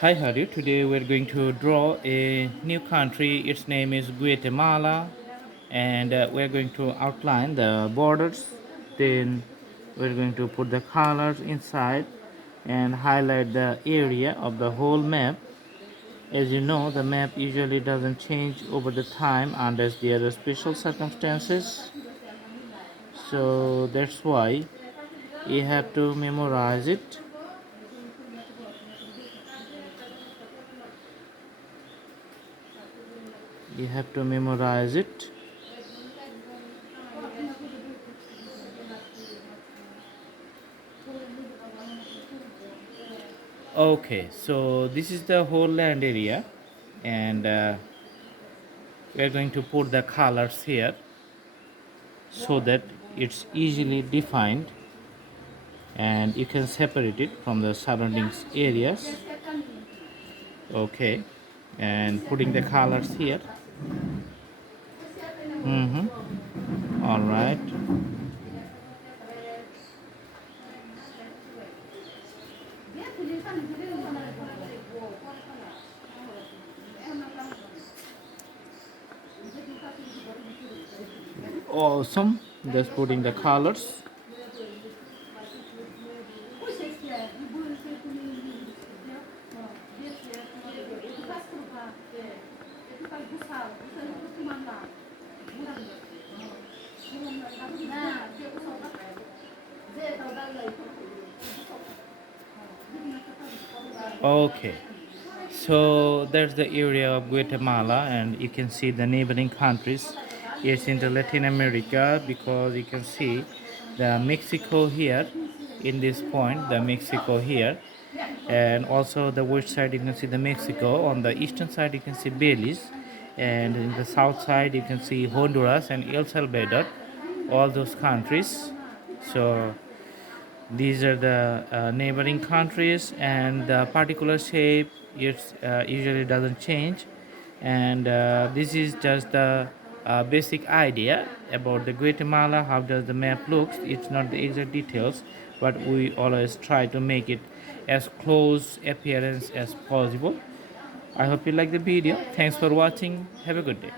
Hi Hari, today we're going to draw a new country. Its name is Guatemala, and we're going to outline the borders. Then we're going to put the colors inside and highlight the area of the whole map. As you know, the map usually doesn't change over the time unless there are special circumstances. So that's why you have to memorize it. You have to memorize it. Okay, so this is the whole land area, and we are going to put the colors here so that it's easily defined and you can separate it from the surroundings areas. Okay, and putting the colors here. All right. Awesome. Just putting the colors. Okay, so there's the area of Guatemala, and you can see the neighboring countries. It's in the Latin America because you can see the Mexico here in this point, the Mexico here, and also the west side you can see the Mexico. On the eastern side you can see Belize, and in the south side you can see Honduras and El Salvador, all those countries. So these are the neighboring countries, and the particular shape it usually doesn't change. And this is just the basic idea about the Guatemala. How does the map looks? It's not the exact details, but we always try to make it as close appearance as possible. I hope you like the video. Thanks for watching. Have a good day.